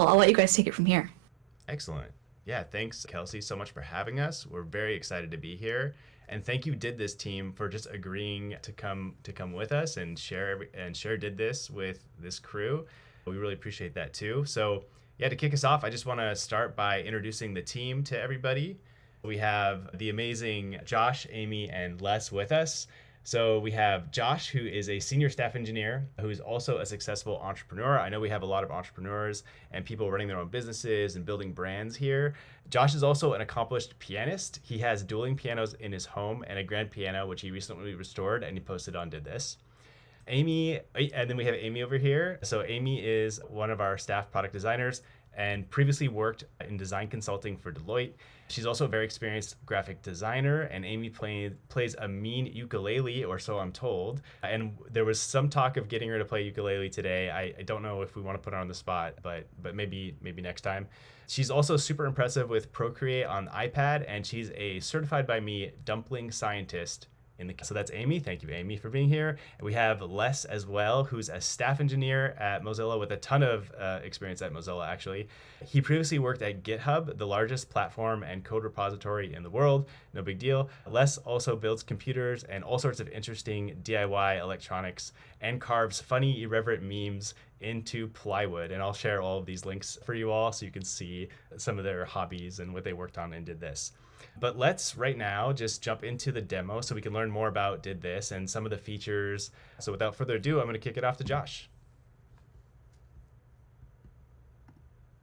I'll let you guys take it from here. Excellent. Yeah, thanks, Kelsey, so much for having us. We're very excited to be here. And thank you, Didthis team, for just agreeing to come with us and share Didthis with this crew. We really appreciate that too. So yeah, to kick us off, I just want to start by introducing the team to everybody. We have the amazing Josh, Amy, and Les with us. So we have Josh, who is a senior staff engineer, who is also a successful entrepreneur. I know we have a lot of entrepreneurs and people running their own businesses and building brands here. Josh is also an accomplished pianist. He has dueling pianos in his home and a grand piano, which he recently restored and he posted on Didthis. Amy, and then we have Amy over here. So Amy is one of our staff product designers and previously worked in design consulting for Deloitte. She's also a very experienced graphic designer, and Amy plays a mean ukulele, or so I'm told. And there was some talk of getting her to play ukulele today. I don't know if we want to put her on the spot, but maybe next time. She's also super impressive with Procreate on iPad, and she's a certified by me dumpling scientist. So that's Amy. Thank you, Amy, for being here. And we have Les as well, who's a staff engineer at Mozilla with a ton of experience at Mozilla, actually. He previously worked at GitHub, the largest platform and code repository in the world. No big deal. Les also builds computers and all sorts of interesting DIY electronics and carves funny, irreverent memes into plywood. And I'll share all of these links for you all so you can see some of their hobbies and what they worked on and Didthis. But let's right now just jump into the demo so we can learn more about Didthis and some of the features. So without further ado, I'm going to kick it off to Josh.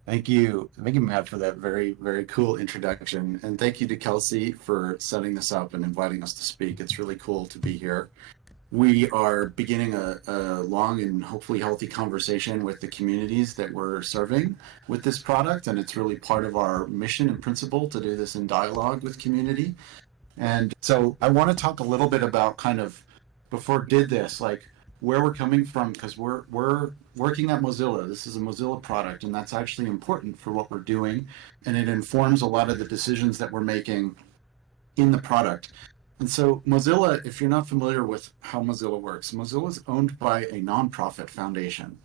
Thank you, Matt, for that very, very cool introduction. And thank you to Kelsey for setting this up and inviting us to speak. It's really cool to be here. We are beginning a long and hopefully healthy conversation with the communities that we're serving with this product. And it's really part of our mission and principle to do this in dialogue with community. And so I want to talk a little bit about kind of before Didthis, like where we're coming from, because we're working at Mozilla. This is a Mozilla product, and that's actually important for what we're doing. And it informs a lot of the decisions that we're making in the product. And so Mozilla, if you're not familiar with how Mozilla works, Mozilla is owned by a nonprofit foundation.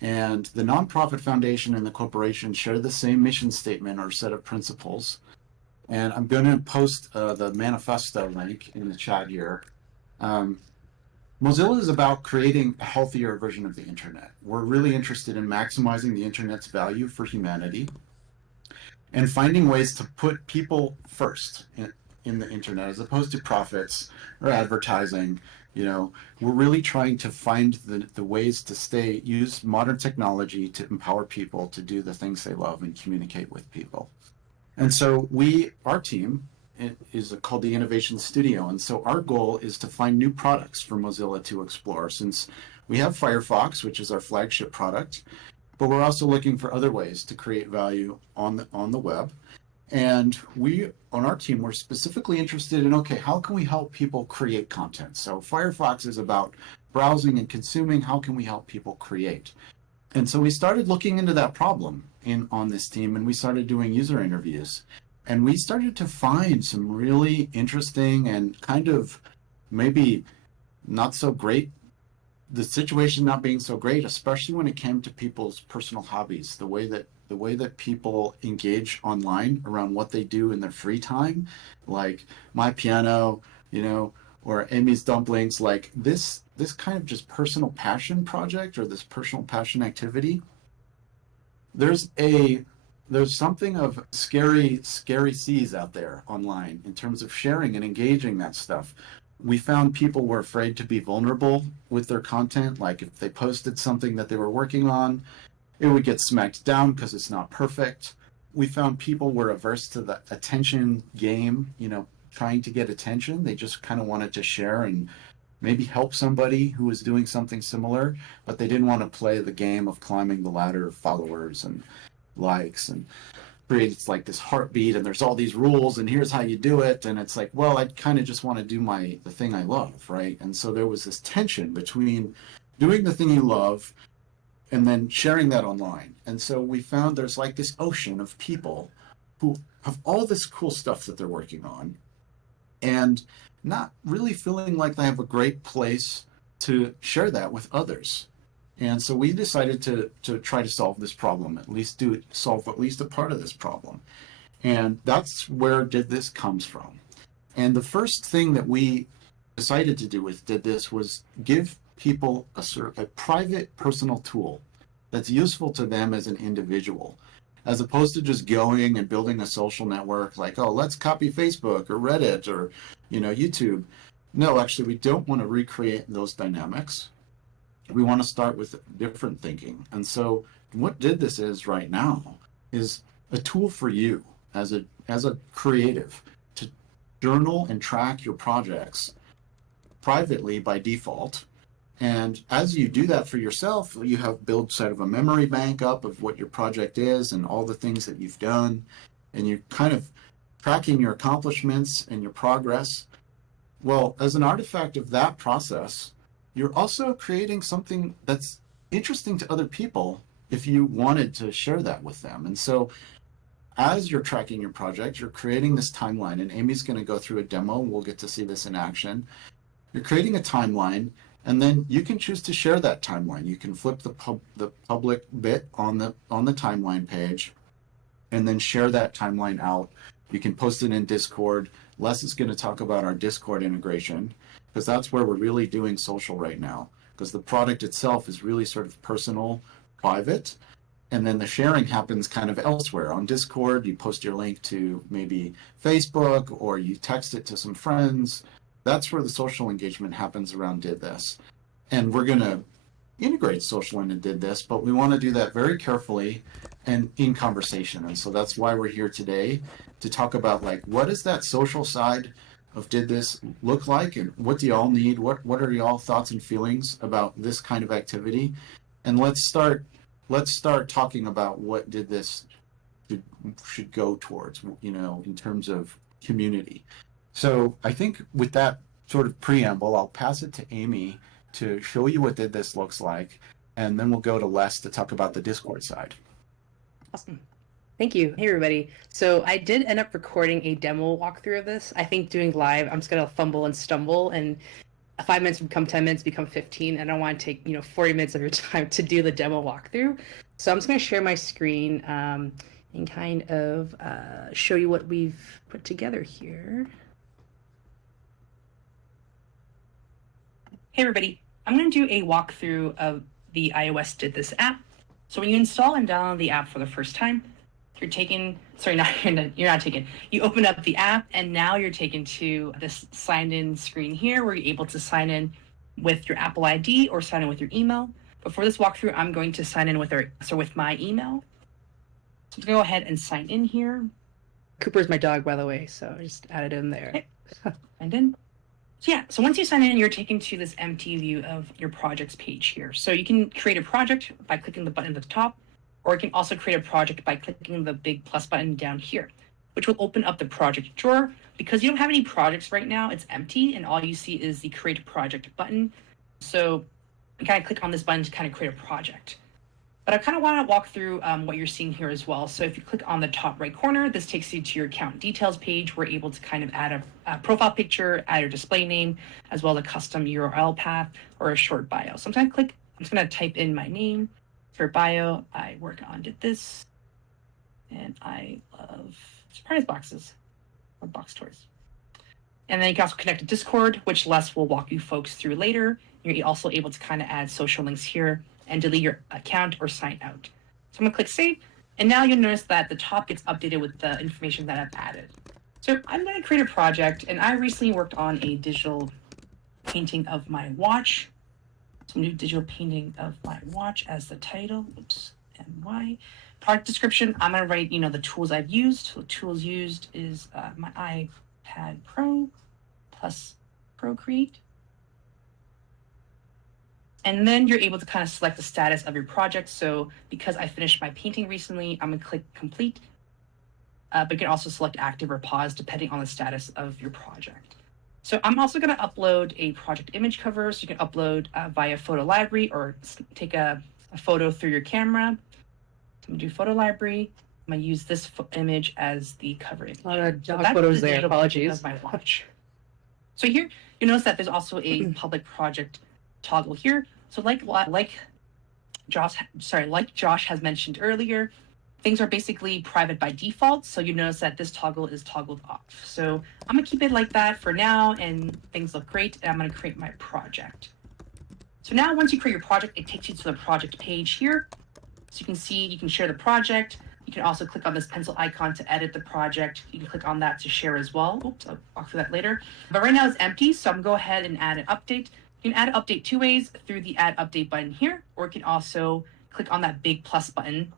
And the nonprofit foundation and the corporation share the same mission statement or set of principles. And I'm going to post the manifesto link in the chat here. Mozilla is about creating a healthier version of the internet. We're really interested in maximizing the internet's value for humanity and finding ways to put people first in the internet as opposed to profits or advertising. You know, we're really trying to find the ways to use modern technology to empower people to do the things they love and communicate with people. And so our team is called the Innovation Studio. And so our goal is to find new products for Mozilla to explore, since we have Firefox, which is our flagship product, but we're also looking for other ways to create value on the web. And on our team, we're specifically interested in, okay, how can we help people create content? So Firefox is about browsing and consuming. How can we help people create? And so we started looking into that problem on this team, and we started doing user interviews. And we started to find some really interesting and kind of maybe not so great, the situation not being so great, especially when it came to people's personal hobbies, the way that people engage online around what they do in their free time, like my piano, or Amy's dumplings, like this kind of just personal passion project or this personal passion activity. There's something of scary seas out there online in terms of sharing and engaging that stuff. We found people were afraid to be vulnerable with their content. Like if they posted something that they were working on, it would get smacked down because it's not perfect. We found people were averse to the attention game, trying to get attention. They just kind of wanted to share and maybe help somebody who was doing something similar, but they didn't want to play the game of climbing the ladder of followers and likes and creates like this heartbeat, and there's all these rules and here's how you do it, and it's like, well, I kind of just want to do the thing I love, right? And so there was this tension between doing the thing you love and then sharing that online. And so we found there's like this ocean of people who have all this cool stuff that they're working on and not really feeling like they have a great place to share that with others. And so we decided to try to solve this problem, solve at least a part of this problem. And that's where Didthis comes from. And the first thing that we decided to do with Didthis was give people a private personal tool that's useful to them as an individual, as opposed to just going and building a social network like, oh, let's copy Facebook or Reddit or, YouTube. No, actually, we don't want to recreate those dynamics. We want to start with different thinking. And so what Didthis is right now is a tool for you as a creative to journal and track your projects privately by default. And as you do that for yourself, you have built sort of a memory bank up of what your project is and all the things that you've done. And you're kind of tracking your accomplishments and your progress. Well, as an artifact of that process, you're also creating something that's interesting to other people if you wanted to share that with them. And so as you're tracking your project, you're creating this timeline, and Amy's going to go through a demo. We'll get to see this in action. You're creating a timeline, and then you can choose to share that timeline. You can flip the public bit on the timeline page and then share that timeline out. You can post it in Discord. Les is going to talk about our Discord integration, because that's where we're really doing social right now, because the product itself is really sort of personal, private, and then the sharing happens kind of elsewhere. On Discord, you post your link to maybe Facebook, or you text it to some friends. That's where the social engagement happens around Didthis. And we're going to integrate social into Didthis, but we want to do that very carefully and in conversation. And so that's why we're here today, to talk about, like, what does that social side of Didthis look like, and what do y'all need? What are y'all thoughts and feelings about this kind of activity? And let's start talking about what Didthis should go towards, in terms of community. So I think with that sort of preamble, I'll pass it to Amy to show you what Didthis looks like, and then we'll go to Les to talk about the Discord side. Awesome. Thank you. Hey, everybody. So I did end up recording a demo walkthrough of this. I think doing live, I'm just going to fumble and stumble, and 5 minutes become 10 minutes, become 15. I don't want to take 40 minutes of your time to do the demo walkthrough. So I'm just going to share my screen and kind of show you what we've put together here. Hey, everybody. I'm going to do a walkthrough of the iOS Didthis app. So when you install and download the app for the first time, you're not taken. You open up the app, and now you're taken to this signed in screen here, where you're able to sign in with your Apple ID or sign in with your email. But for this walkthrough, I'm going to sign in with my email. So I'm going to go ahead and sign in here. Cooper's my dog, by the way, so I just added him there. Okay. Signed in. So yeah, so once you sign in, you're taken to this empty view of your projects page here. So you can create a project by clicking the button at the top, or you can also create a project by clicking the big plus button down here, which will open up the project drawer. Because you don't have any projects right now, it's empty, and all you see is the create a project button. So you kind of click on this button to kind of create a project. But I kind of want to walk through what you're seeing here as well. So if you click on the top right corner, this takes you to your account details page. We're able to kind of add a profile picture, add your display name, as well as a custom URL path or a short bio. So I'm just going to type in my name for bio. I work on Didthis, and I love surprise boxes or box toys. And then you can also connect to Discord, which Les will walk you folks through later. You're also able to kind of add social links here and delete your account or sign out. So I'm gonna click save, and now you'll notice that the top gets updated with the information that I've added. So I'm gonna create a project, and I recently worked on a digital painting of my watch. So I'm gonna do digital painting of my watch as the title. Oops, MY. Product description, I'm gonna write, the tools I've used. So the tools used is my iPad Pro plus Procreate. And then you're able to kind of select the status of your project. So because I finished my painting recently, I'm gonna click complete. But you can also select active or pause depending on the status of your project. So I'm also gonna upload a project image cover. So you can upload via photo library or take a photo through your camera. So I'm gonna do photo library. I'm gonna use this image as the cover image. A lot of dog photos there, apologies. Of my watch. So here, you notice that there's also a public project toggle here. So like like Josh has mentioned earlier, things are basically private by default. So you notice that this toggle is toggled off. So I'm gonna keep it like that for now, and things look great. And I'm gonna create my project. So now once you create your project, it takes you to the project page here. So you can see, you can share the project. You can also click on this pencil icon to edit the project. You can click on that to share as well. Oops, I'll walk through that later. But right now it's empty, so I'm gonna go ahead and add an update. You can add an update two ways, through the add update button here, or you can also click on that big plus button.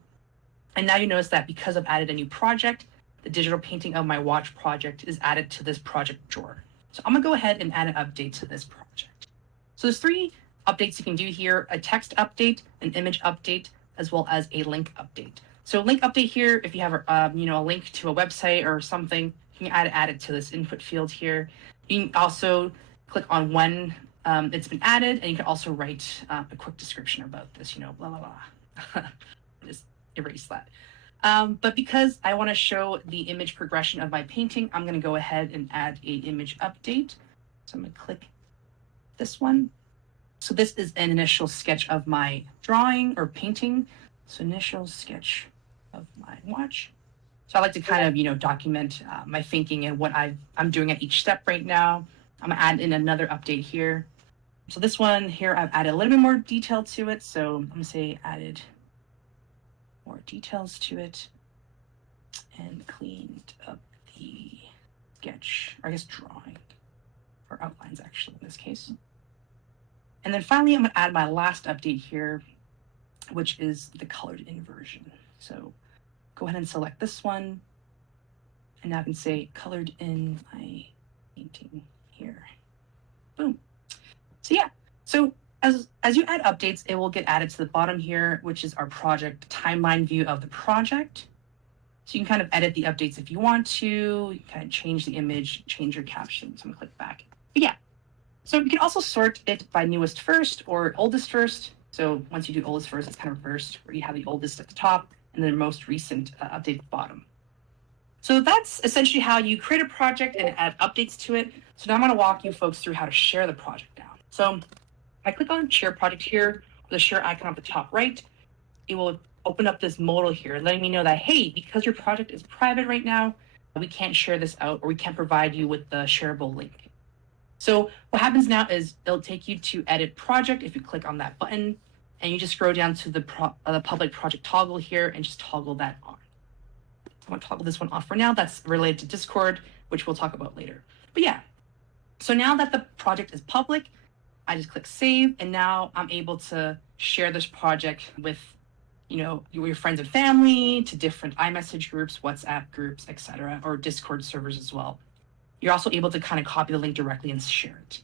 And now you notice that because I've added a new project, the digital painting of my watch project is added to this project drawer. So I'm gonna go ahead and add an update to this project. So there's three updates you can do here: a text update, an image update, as well as a link update. So link update here, if you have a link to a website or something, you can add it to this input field here. You can also click on when it's been added, and you can also write a quick description about this, blah, blah, blah. Just erase that. But because I want to show the image progression of my painting, I'm going to go ahead and add a image update. So I'm going to click this one. So this is an initial sketch of my drawing or painting. So initial sketch of my watch. So I like to kind of, document my thinking and what I'm doing at each step right now. I'm gonna add in another update here. So this one here, I've added a little bit more detail to it. So I'm gonna say added more details to it and cleaned up the sketch, or I guess drawing, or outlines actually in this case. And then finally, I'm gonna add my last update here, which is the colored in version. So go ahead and select this one. And now I can say colored in my painting here. Boom. So yeah, so as you add updates, it will get added to the bottom here, which is our project timeline view of the project. So you can kind of edit the updates if you want to. You can kind of change the image, change your caption. So I'm gonna click back. But yeah, so you can also sort it by newest first or oldest first. So once you do oldest first, it's kind of reversed, where you have the oldest at the top and the most recent update at the bottom. So that's essentially how you create a project and add updates to it. So now I'm gonna walk you folks through how to share the project now. So I click on share project here, with the share icon at the top right. It will open up this modal here, letting me know that, hey, because your project is private right now, we can't share this out, or we can't provide you with the shareable link. So what happens now is it'll take you to edit project if you click on that button, and you just scroll down to the public project toggle here and just toggle that on. I want to toggle this one off for now. That's related to Discord, which we'll talk about later. But yeah, so now that the project is public, I just click save, and now I'm able to share this project with, your friends and family, to different iMessage groups, WhatsApp groups, etc., or Discord servers as well. You're also able to kind of copy the link directly and share it.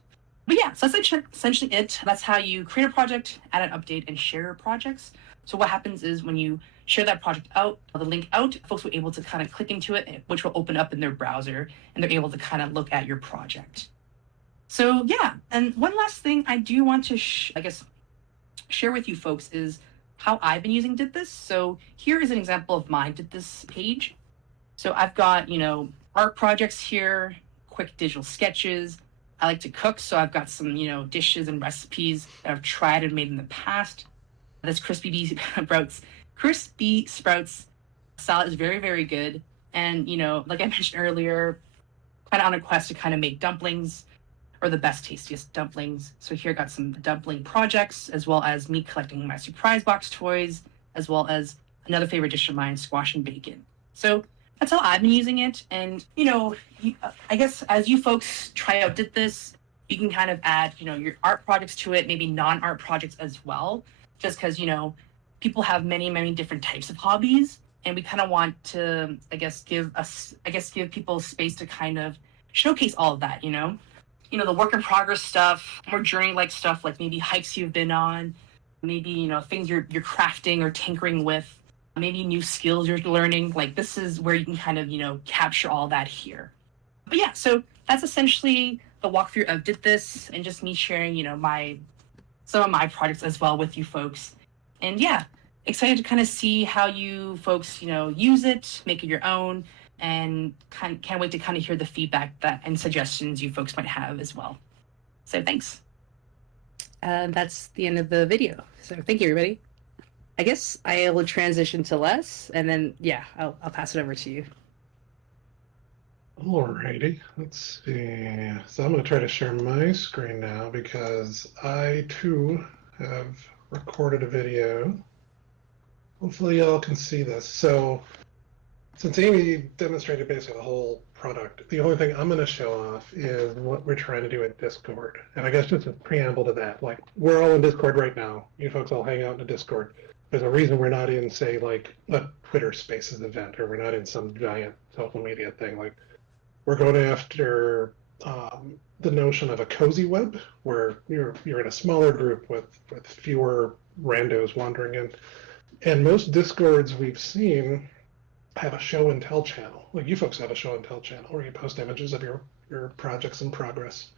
But yeah, so that's essentially it. That's how you create a project, add an update, and share your projects. So what happens is when you share that project out, the link out, folks will be able to kind of click into it, which will open up in their browser, and they're able to kind of look at your project. So yeah, and one last thing I do want to, share with you folks is how I've been using Didthis. So here is an example of my Didthis page. So I've got, art projects here, quick digital sketches. I like to cook, so I've got some, dishes and recipes that I've tried and made in the past. This crispy sprouts salad is very, very good. And, like I mentioned earlier, kind of on a quest to kind of make dumplings, or the best, tastiest dumplings. So here I got some dumpling projects, as well as me collecting my surprise box toys, as well as another favorite dish of mine, squash and bacon. So that's how I've been using it. And, I guess as you folks try out Didthis, you can kind of add, your art projects to it, maybe non-art projects as well, just because, people have many, many different types of hobbies. And we kind of want to, give people space to kind of showcase all of that, the work in progress stuff, more journey-like stuff, like maybe hikes you've been on, maybe, things you're crafting or tinkering with, maybe new skills you're learning. Like, this is where you can kind of, capture all that here. But yeah, so that's essentially the walkthrough of Didthis, and just me sharing, some of my projects as well with you folks. And yeah, excited to kind of see how you folks, use it, make it your own, and can't wait to kind of hear the feedback and suggestions you folks might have as well. So thanks. That's the end of the video. So thank you, everybody. I guess I will transition to Les, and then yeah, I'll pass it over to you. Alrighty, let's see. So I'm going to try to share my screen now because I too have recorded a video. Hopefully y'all can see this. So since Amy demonstrated basically the whole product, the only thing I'm going to show off is what we're trying to do in Discord. And I guess just a preamble to that, like we're all in Discord right now. You folks all hang out in a Discord. There's a reason we're not in, say, like a Twitter Spaces event, or we're not in some giant social media thing. Like we're going after the notion of a cozy web, where you're in a smaller group with fewer randos wandering in. And most Discords we've seen have a show and tell channel. Like you folks have a show and tell channel where you post images of your projects in progress.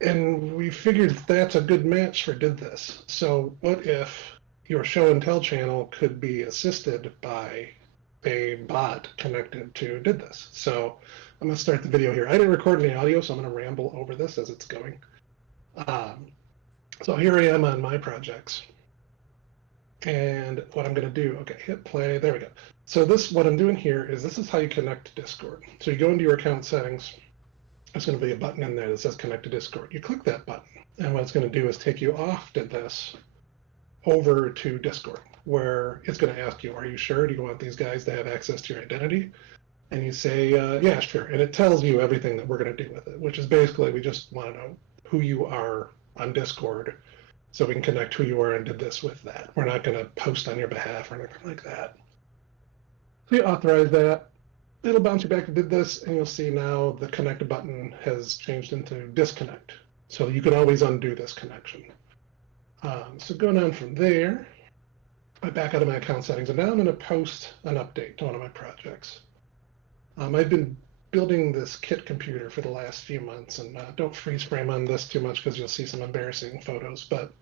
And we figured that's a good match for Didthis. So what if your show and tell channel could be assisted by a bot connected to Didthis? So I'm going to start the video here. I didn't record any audio, so I'm going to ramble over this as it's going. So here I am on my projects. And what I'm going to do, okay, hit play, there we go. So what I'm doing here is this is how you connect to Discord. So you go into your account settings. There's going to be a button in there that says connect to Discord. You click that button, and what it's going to do is take you off Didthis over to Discord, where it's going to ask you, are you sure? Do you want these guys to have access to your identity? And you say, yeah, sure. And it tells you everything that we're going to do with it, which is basically we just want to know who you are on Discord so we can connect who you are and Didthis with that. We're not going to post on your behalf or anything like that. So you authorize that. It'll bounce you back to Didthis, and you'll see now the connect button has changed into disconnect. So you can always undo this connection. So going on from there, I back out of my account settings, and now I'm going to post an update to one of my projects. I've been building this kit computer for the last few months, and don't freeze frame on this too much because you'll see some embarrassing photos. But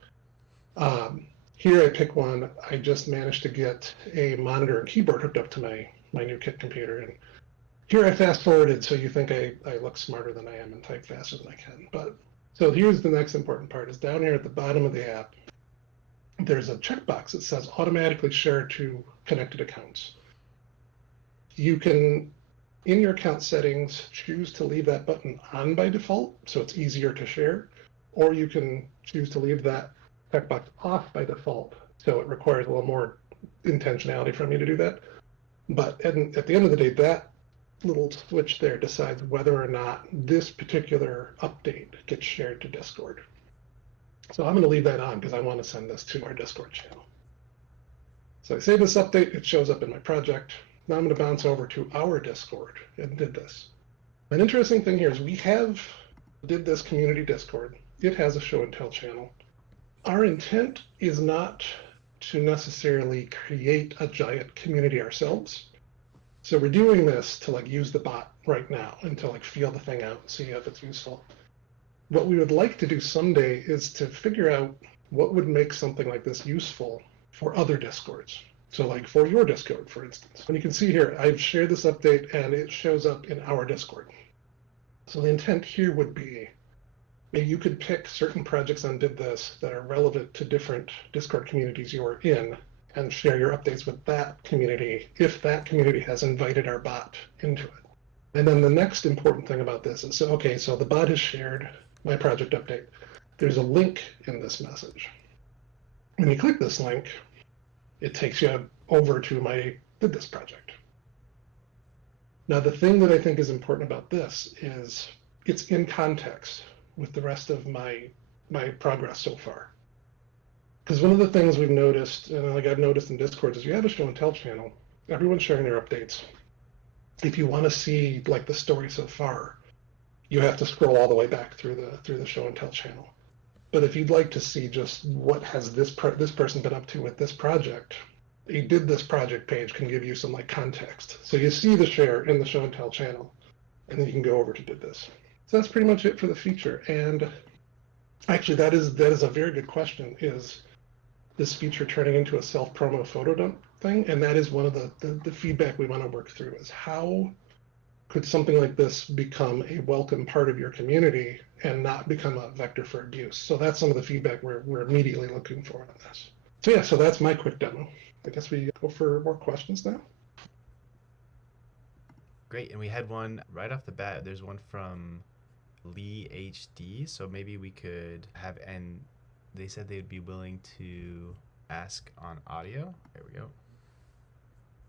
here I pick one. I just managed to get a monitor and keyboard hooked up to my new kit computer. And here I fast forwarded so you think I look smarter than I am and type faster than I can. But so here's the next important part is down here at the bottom of the app, there's a checkbox that says automatically share to connected accounts. You can, in your account settings, choose to leave that button on by default, so it's easier to share, or you can choose to leave that checkbox off by default, so it requires a little more intentionality from you to do that. But at the end of the day, that little switch there decides whether or not this particular update gets shared to Discord. So I'm going to leave that on because I want to send this to our Discord channel. So I save this update, it shows up in my project. Now I'm going to bounce over to our Discord and Didthis. An interesting thing here is we have Didthis community Discord. It has a show and tell channel. Our intent is not to necessarily create a giant community ourselves. So we're doing this to like use the bot right now and to like feel the thing out and see if it's useful. What we would like to do someday is to figure out what would make something like this useful for other Discords. So like for your Discord, for instance. And you can see here, I've shared this update and it shows up in our Discord. So the intent here would be, maybe you could pick certain projects on Didthis that are relevant to different Discord communities you are in and share your updates with that community if that community has invited our bot into it. And then the next important thing about this is, okay, so the bot has shared my project update. There's a link in this message. When you click this link, it takes you over to my Didthis project. Now, the thing that I think is important about this is it's in context with the rest of my progress so far. Because one of the things we've noticed, and like I've noticed in Discord, is you have a show and tell channel. Everyone's sharing their updates. If you want to see like the story so far, you have to scroll all the way back through the show and tell channel. But if you'd like to see just what has this person been up to with this project, a Didthis project page can give you some like context. So you see the share in the show and tell channel, and then you can go over to Didthis. So that's pretty much it for the feature. And actually, that is a very good question. Is this feature turning into a self-promo photo dump thing? And that is one of the feedback we want to work through is how could something like this become a welcome part of your community and not become a vector for abuse? So that's some of the feedback we're immediately looking for on this. So yeah, so that's my quick demo. I guess we go for more questions now. Great. And we had one right off the bat. There's one from Lee HD. So maybe we could have, and they said they would be willing to ask on audio. There we go.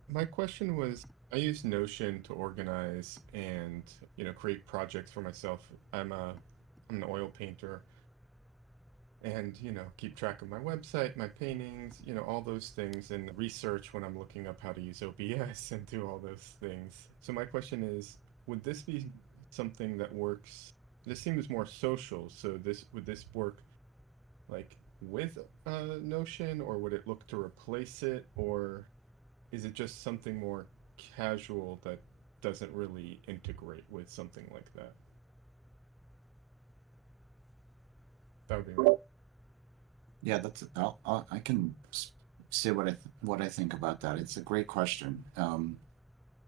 My question was, I use Notion to organize and, create projects for myself. I'm an oil painter and, keep track of my website, my paintings, all those things, and research when I'm looking up how to use OBS and do all those things. So my question is, would this be something that works? This seems more social, so would this work like with Notion, or would it look to replace it, or is it just something more casual that doesn't really integrate with something like that? That would be me. Yeah, I can say what I think about that. It's a great question, and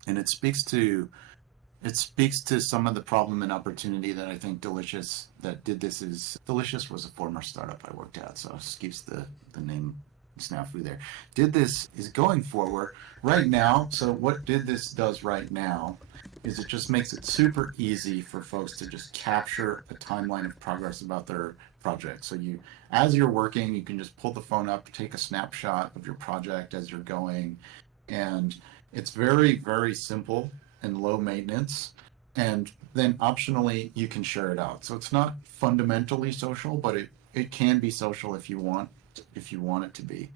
it speaks to some of the problem and opportunity that I think Didthis was a former startup I worked at, so it keeps the name snafu there. Didthis is going forward right now. So what Didthis does right now is it just makes it super easy for folks to just capture a timeline of progress about their project. So as you're working, you can just pull the phone up, take a snapshot of your project as you're going, and it's very, very simple and low maintenance. And then optionally, you can share it out. So it's not fundamentally social, but it can be social if you want it to be.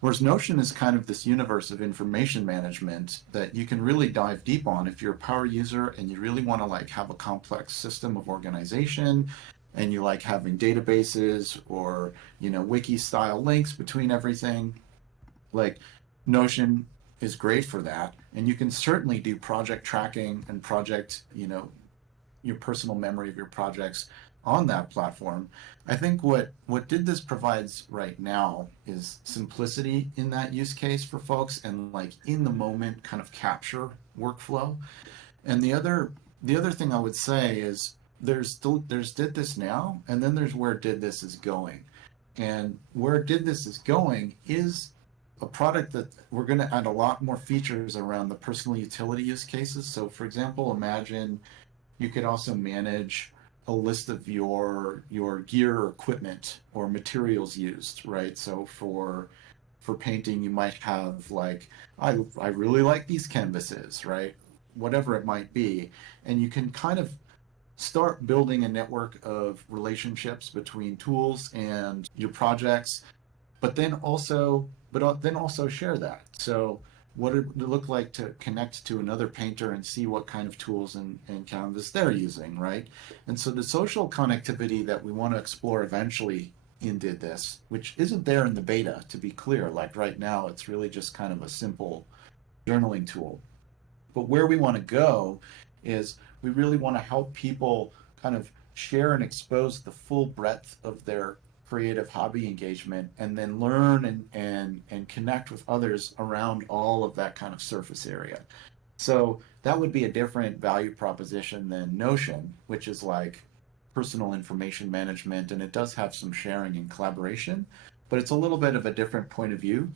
Whereas Notion is kind of this universe of information management that you can really dive deep on if you're a power user and you really want to have a complex system of organization, and you like having databases or wiki style links between everything. Notion is great for that, and you can certainly do project tracking and project your personal memory of your projects on that platform. I think what Didthis provides right now is simplicity in that use case for folks, and in the moment kind of capture workflow. And the other thing I would say is there's Didthis now, and then there's where Didthis is going. And where Didthis is going is a product that we're going to add a lot more features around the personal utility use cases. So for example, imagine you could also manage a list of your gear or equipment or materials used, right? So for painting, you might have I really like these canvases, right? Whatever it might be. And you can kind of start building a network of relationships between tools and your projects, but then also share that. So what it would look like to connect to another painter and see what kind of tools and canvas they're using, right? And so the social connectivity that we want to explore eventually in Didthis, which isn't there in the beta, to be clear, right now it's really just kind of a simple journaling tool. But where we want to go is we really want to help people kind of share and expose the full breadth of their creative hobby engagement, and then learn and connect with others around all of that kind of surface area. So that would be a different value proposition than Notion, which is personal information management, and it does have some sharing and collaboration, but it's a little bit of a different point of view.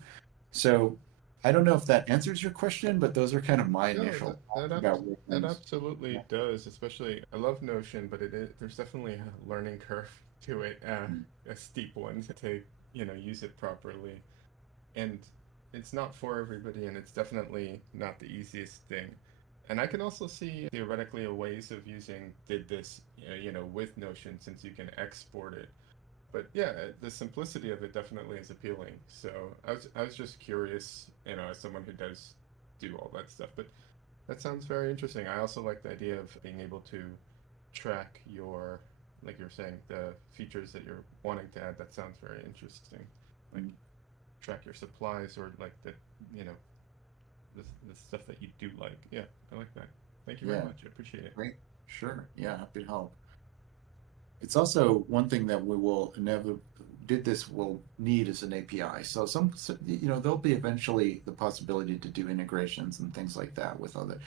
So I don't know if that answers your question, but those are kind of my initial thoughts about where That things- absolutely does. Especially, I love Notion, but there's definitely a learning curve to it, a steep one to use it properly, and it's not for everybody, and it's definitely not the easiest thing. And I can also see theoretically ways of using Didthis, with Notion, since you can export it. But yeah, the simplicity of it definitely is appealing. So I was just curious, as someone who does do all that stuff. But that sounds very interesting. I also like the idea of being able to track your, like you're saying, the features that you're wanting to add. That sounds very interesting. Track your supplies, or the the stuff that you do like. Yeah, I like that. Thank you very much. I appreciate it. Great. Sure. Yeah, happy to help. It's also one thing that we will never Didthis will need as an API. So there'll be eventually the possibility to do integrations and things like that with other,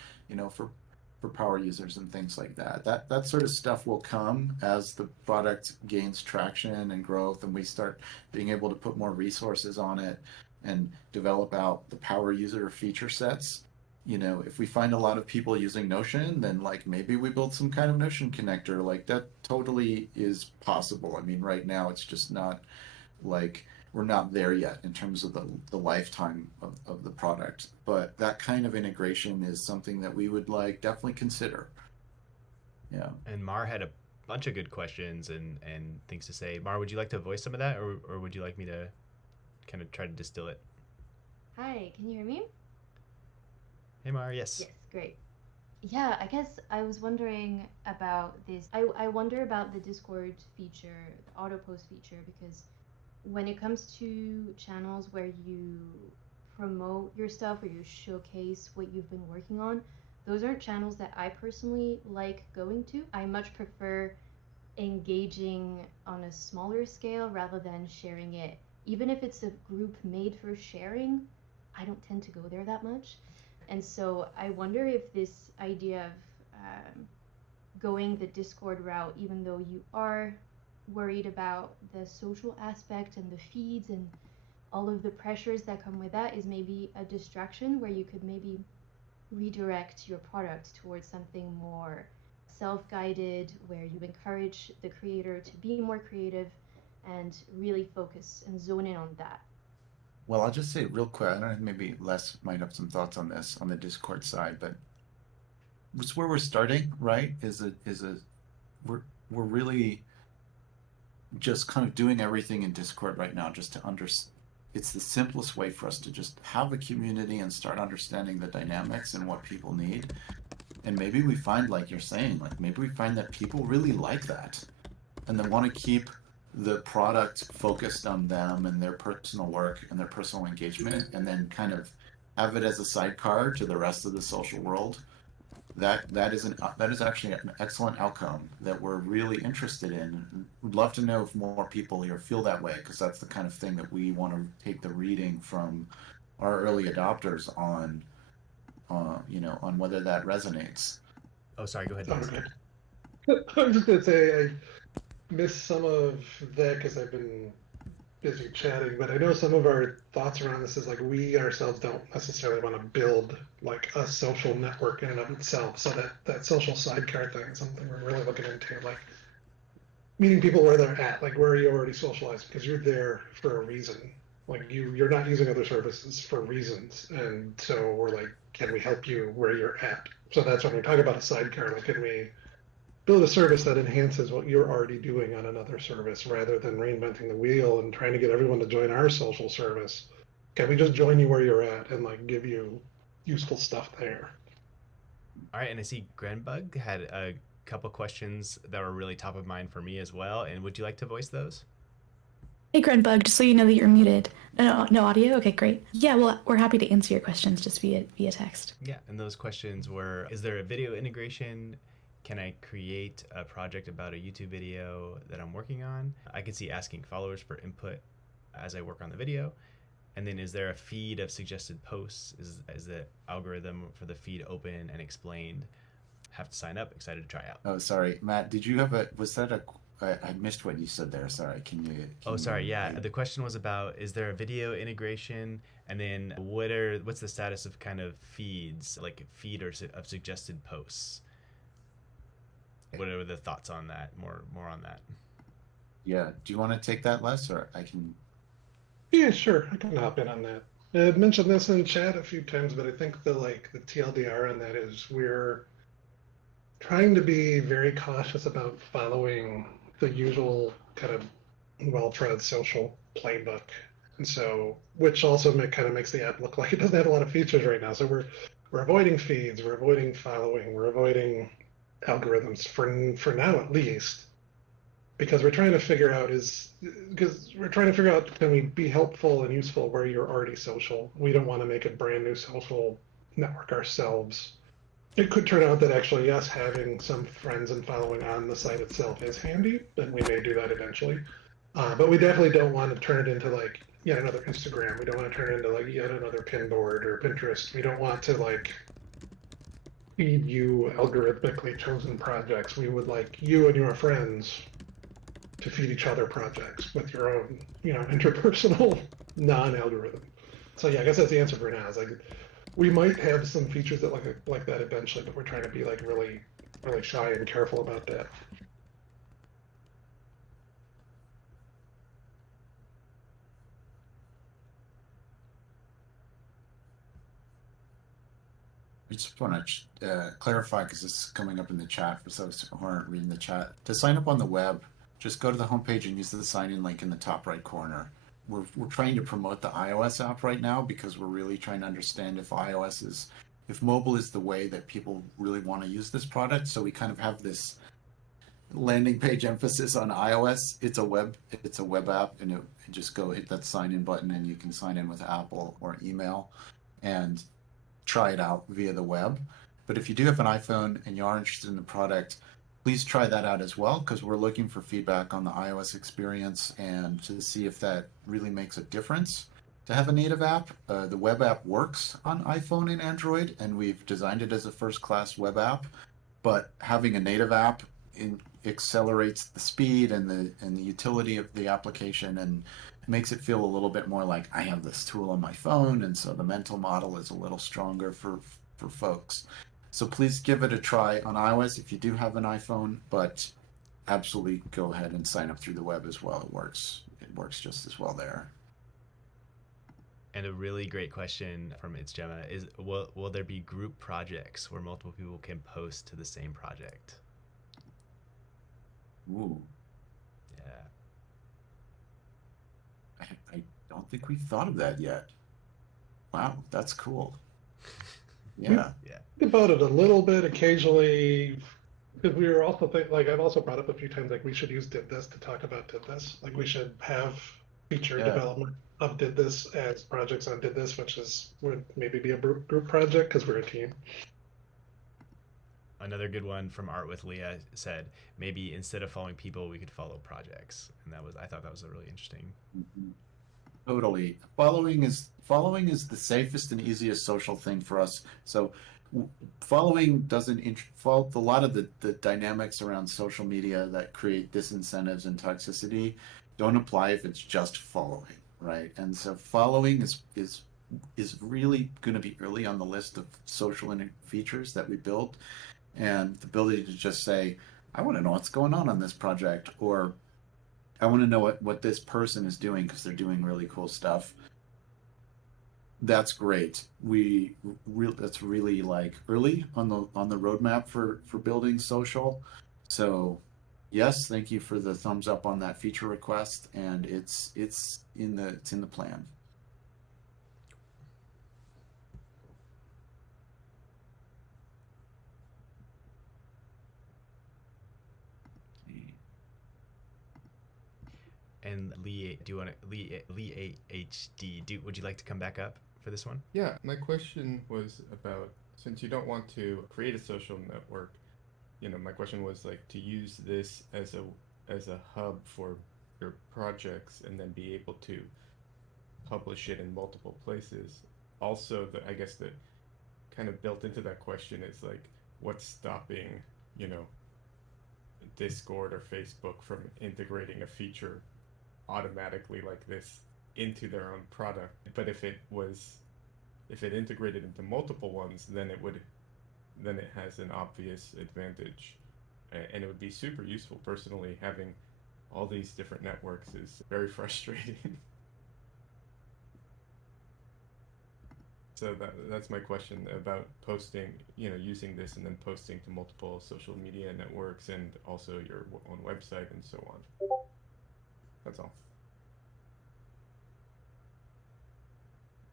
for for power users and things like that. That sort of stuff will come as the product gains traction and growth, and we start being able to put more resources on it and develop out the power user feature sets. You know, if we find a lot of people using Notion, then like maybe we build some kind of Notion connector. Like that totally is possible. I mean, right now it's just not like we're not there yet in terms of the lifetime of the product. But that kind of integration is something that we would like definitely consider. Yeah. And Mar had a bunch of good questions and things to say. Mar, would you like to voice some of that, or would you like me to kind of try to distill it? Hi, can you hear me? Hey Mar, yes. Yes, great. Yeah, I guess I was wondering about this. I wonder about the Discord feature, the auto post feature, because when it comes to channels where you promote your stuff or you showcase what you've been working on, those aren't channels that I personally like going to. I much prefer engaging on a smaller scale rather than sharing it. Even if it's a group made for sharing, I don't tend to go there that much. And so I wonder if this idea of going the Discord route, even though you are worried about the social aspect and the feeds and all of the pressures that come with that, is maybe a distraction where you could maybe redirect your product towards something more self-guided, where you encourage the creator to be more creative and really focus and zone in on that. Well, I'll just say real quick, I don't know, maybe Les might have some thoughts on this on the Discord side, but it's where we're starting, right? We're really just kind of doing everything in Discord right now just to it's the simplest way for us to just have a community and start understanding the dynamics and what people need. And maybe we find, like you're saying, like maybe we find that people really like that and they want to keep the product focused on them and their personal work and their personal engagement, and then kind of have it as a sidecar to the rest of the social world. That is actually an excellent outcome that we're really interested in. We'd love to know if more people here feel that way, because that's the kind of thing that we want to take the reading from our early adopters on, on whether that resonates. Oh, sorry. Go ahead. Les. Okay. I was just gonna say I missed some of that because I've been busy chatting, but I know some of our thoughts around this is like we ourselves don't necessarily want to build like a social network in and of itself. So that social sidecar thing is something we're really looking into, like meeting people where they're at, like where are you already socialized, because you're there for a reason. Like you're not using other services for reasons, and so we're like, can we help you where you're at? So that's when we talk about a sidecar, like can we build a service that enhances what you're already doing on another service rather than reinventing the wheel and trying to get everyone to join our social service. Can we just join you where you're at and like give you useful stuff there? All right, and I see Grenbug had a couple questions that were really top of mind for me as well. And would you like to voice those? Hey, Grenbug, just so you know that you're muted. No audio? Okay, great. Yeah, well, we're happy to answer your questions just via text. Yeah, and those questions were, is there a video integration? Can I create a project about a YouTube video that I'm working on? I can see asking followers for input as I work on the video. And then is there a feed of suggested posts? Is the algorithm for the feed open and explained? Have to sign up, excited to try out. Oh, sorry, Matt, did you have I missed what you said there. Sorry, can you? Sorry. Yeah, the question was about, is there a video integration? And then what's the status of kind of feeds, like feed or of suggested posts? What are the thoughts on that? More on that. Yeah. Do you want to take that, Les, or I can? Yeah, sure. I can hop in on that. I've mentioned this in chat a few times, but I think the TLDR on that is we're trying to be very cautious about following the usual kind of well-tread social playbook, and so which also kind of makes the app look like it doesn't have a lot of features right now. So we're avoiding feeds, we're avoiding following, we're avoiding algorithms for now at least, because we're trying to figure out can we be helpful and useful where you're already social. We don't want to make a brand new social network ourselves. It could turn out that actually, yes, having some friends and following on the site itself is handy, and we may do that eventually. But we definitely don't want to turn it into like yet another Instagram. We don't want to turn it into like yet another Pinboard or Pinterest. We don't want to feed you algorithmically chosen projects. We would like you and your friends to feed each other projects with your own, interpersonal non-algorithm. So yeah, I guess that's the answer for now. Is like we might have some features that like that eventually, but we're trying to be like really, really shy and careful about that. I just want to clarify because this is coming up in the chat for those who aren't reading the chat. To sign up on the web, just go to the homepage and use the sign-in link in the top right corner. We're trying to promote the iOS app right now because we're really trying to understand if mobile is the way that people really want to use this product. So we kind of have this landing page emphasis on iOS. It's a web app, and you just go hit that sign-in button and you can sign in with Apple or email and try it out via the web. But if you do have an iPhone and you are interested in the product, please try that out as well, because we're looking for feedback on the iOS experience and to see if that really makes a difference to have a native app. The web app works on iPhone and Android, and we've designed it as a first-class web app, but having a native app accelerates the speed and the utility of the application and makes it feel a little bit more like I have this tool on my phone, and so the mental model is a little stronger for folks. So please give it a try on iOS if you do have an iPhone, but absolutely go ahead and sign up through the web as well. It works just as well there. And a really great question from It's Gemma is, will there be group projects where multiple people can post to the same project? Ooh, Yeah. I don't think we've thought of that yet. Wow, that's cool. Yeah. Yeah. Think about it a little bit occasionally, because we were also I've also brought up a few times like we should use Didthis to talk about Didthis. Like we should have feature development of Didthis as projects on Didthis, which would maybe be a group project because we're a team. Another good one from Art with Leah said, maybe instead of following people, we could follow projects. And I thought that was a really interesting. Mm-hmm. Totally. Following is the safest and easiest social thing for us. So following doesn't a lot of the dynamics around social media that create disincentives and toxicity don't apply if it's just following, right? And so following is really going to be early on the list of social features that we build, and the ability to just say, I want to know what's going on this project, or I want to know what this person is doing because they're doing really cool stuff. That's great. That's really like early on the roadmap for building social. So yes, thank you for the thumbs up on that feature request, and it's in the plan. And Lee, Lee HD, would you like to come back up for this one? Yeah, my question was about, since you don't want to create a social network, my question was like to use this as a hub for your projects and then be able to publish it in multiple places. Also, I guess the kind of built into that question is like, what's stopping, Discord or Facebook from integrating a feature automatically like this into their own product? But if it integrated into multiple ones, then it has an obvious advantage, and it would be super useful. Personally, having all these different networks is very frustrating. So that's my question about posting, using this and then posting to multiple social media networks and also your own website and so on. That's all.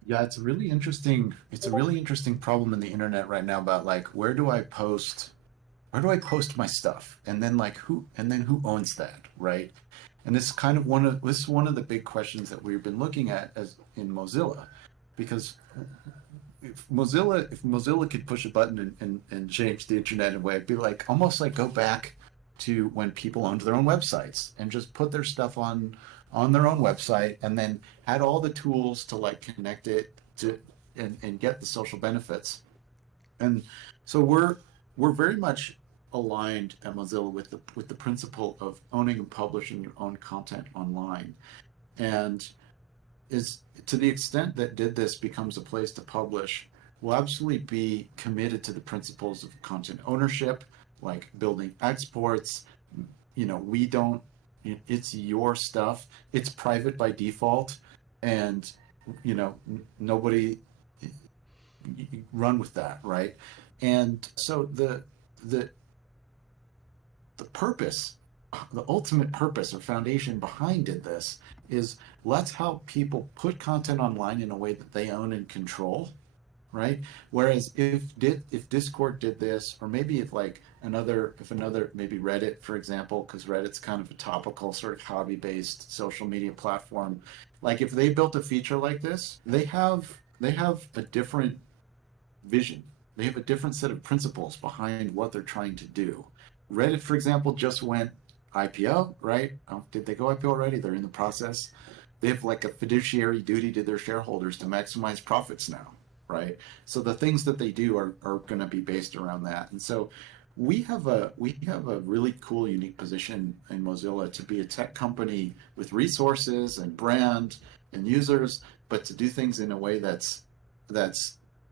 Yeah, it's a really interesting problem in the internet right now about like where do I post my stuff, and then who owns that, right? And this is one of the big questions that we've been looking at as in Mozilla, because if Mozilla could push a button and change the internet in a way, it'd be like almost like go back to when people owned their own websites and just put their stuff on their own website and then had all the tools to like connect it to and get the social benefits. And So we're very much aligned at Mozilla with the principle of owning and publishing your own content online, and is to the extent that Didthis becomes a place to publish, we'll absolutely be committed to the principles of content ownership, like building exports. We don't. It's your stuff. It's private by default, and nobody run with that, right? And so the purpose, the ultimate purpose or foundation behind this is let's help people put content online in a way that they own and control, right? Whereas if Discord did this, or maybe if another maybe Reddit, for example, because Reddit's kind of a topical sort of hobby-based social media platform, like if they built a feature like this, they have a different vision. They have a different set of principles behind what they're trying to do. Reddit, for example, just went IPO, right? Did they go IPO already? They're in the process. They have like a fiduciary duty to their shareholders to maximize profits now, right? So the things that they do are going to be based around that. And so we have a really cool, unique position in Mozilla to be a tech company with resources and brand and users, but to do things in a way that's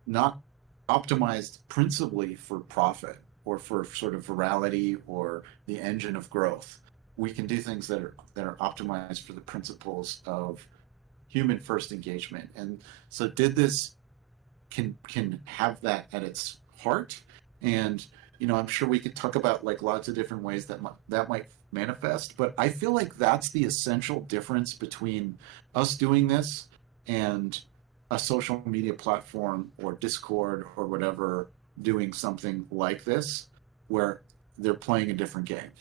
not optimized principally for profit or for sort of virality or the engine of growth. We can do things that are optimized for the principles of human first engagement. And so Didthis can have that at its heart. And I'm sure we could talk about like lots of different ways that might manifest, but I feel like that's the essential difference between us doing this and a social media platform or Discord or whatever doing something like this, where they're playing a different game.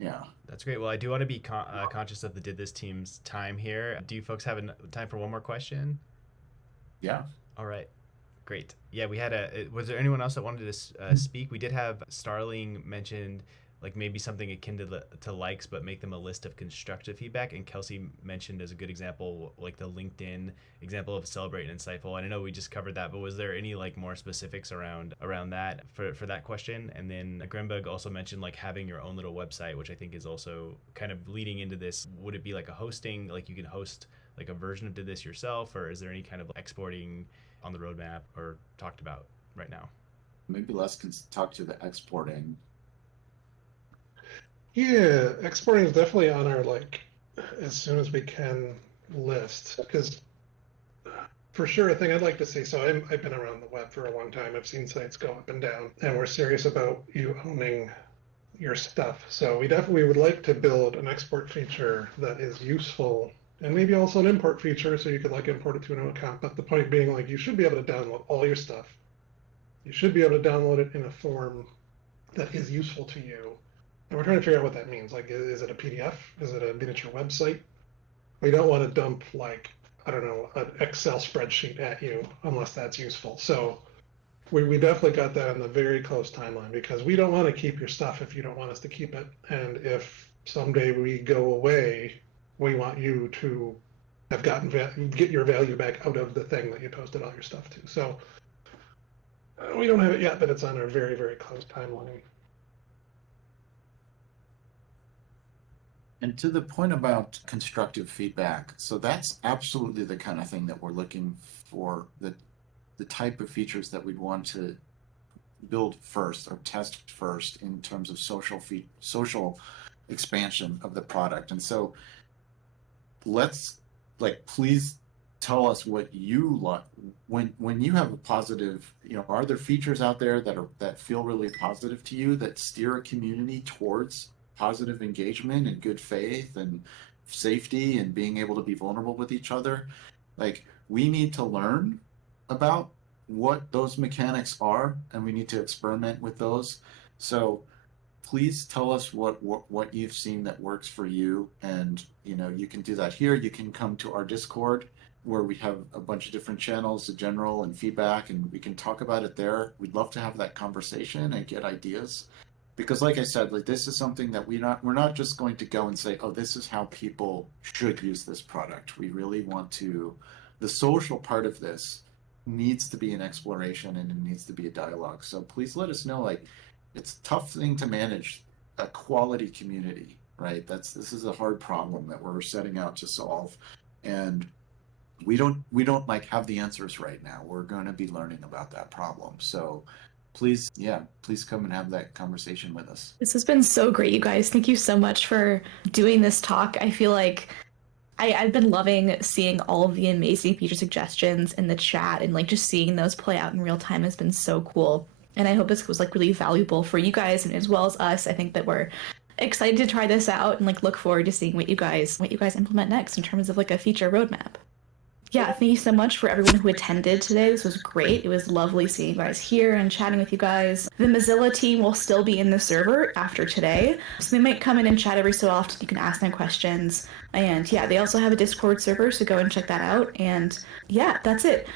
Yeah. That's great. Well, I do want to be conscious of the Didthis team's time here. Do you folks have time for one more question? Yeah. All right. Great. Yeah, we had was there anyone else that wanted to speak? We did have Starling mentioned like maybe something akin to likes, but make them a list of constructive feedback. And Kelsey mentioned as a good example, like the LinkedIn example of Celebrate and Insightful. And I know we just covered that, but was there any like more specifics around that for that question? And then Grenbug also mentioned like having your own little website, which I think is also kind of leading into this. Would it be like a hosting, like you can host like a version of this yourself, or is there any kind of exporting on the roadmap or talked about right now? Maybe Les can talk to the exporting. Yeah, exporting is definitely on our as soon as we can list, because for sure a thing I'd like to see. So I've been around the web for a long time. I've seen sites go up and down, and we're serious about you owning your stuff. So we definitely would like to build an export feature that is useful, and maybe also an import feature so you could import it to a new account. But the point being, you should be able to download all your stuff. You should be able to download it in a form that is useful to you. And we're trying to figure out what that means. Is it a PDF? Is it a miniature website? We don't want to dump I don't know, an Excel spreadsheet at you unless that's useful. So we definitely got that on the very close timeline, because we don't want to keep your stuff if you don't want us to keep it. And if someday we go away, we want you to have get your value back out of the thing that you posted all your stuff to. So we don't have it yet, but it's on our very, very close timeline. And to the point about constructive feedback, so that's absolutely the kind of thing that we're looking for, the type of features that we'd want to build first or test first in terms of social expansion of the product. And so let's please tell us what you like when you have a positive, are there features out there that feel really positive to you, that steer a community towards positive engagement and good faith and safety and being able to be vulnerable with each other? We need to learn about what those mechanics are, and we need to experiment with those. So please tell us what you've seen that works for you. And you can do that here. You can come to our Discord, where we have a bunch of different channels, the general and feedback, and we can talk about it there. We'd love to have that conversation and get ideas. Because like I said, this is something that we're not just going to go and say, oh, this is how people should use this product. We really want to, the social part of this, needs to be an exploration and it needs to be a dialogue. So please let us know. Like, it's a tough thing to manage a quality community, right? This is a hard problem that we're setting out to solve, and we don't like have the answers right now. We're going to be learning about that problem. So please come and have that conversation with us. This has been so great, you guys. Thank you so much for doing this talk. I feel like I've been loving seeing all of the amazing feature suggestions in the chat, and like just seeing those play out in real time has been so cool. And I hope this was like really valuable for you guys and as well as us. I think that we're excited to try this out and like look forward to seeing what you guys implement next in terms of like a feature roadmap. Yeah, thank you so much for everyone who attended today. This was great. It was lovely seeing you guys here and chatting with you guys. The Mozilla team will still be in the server after today, so they might come in and chat every so often. You can ask them questions. And yeah, they also have a Discord server, so go and check that out. And yeah, that's it.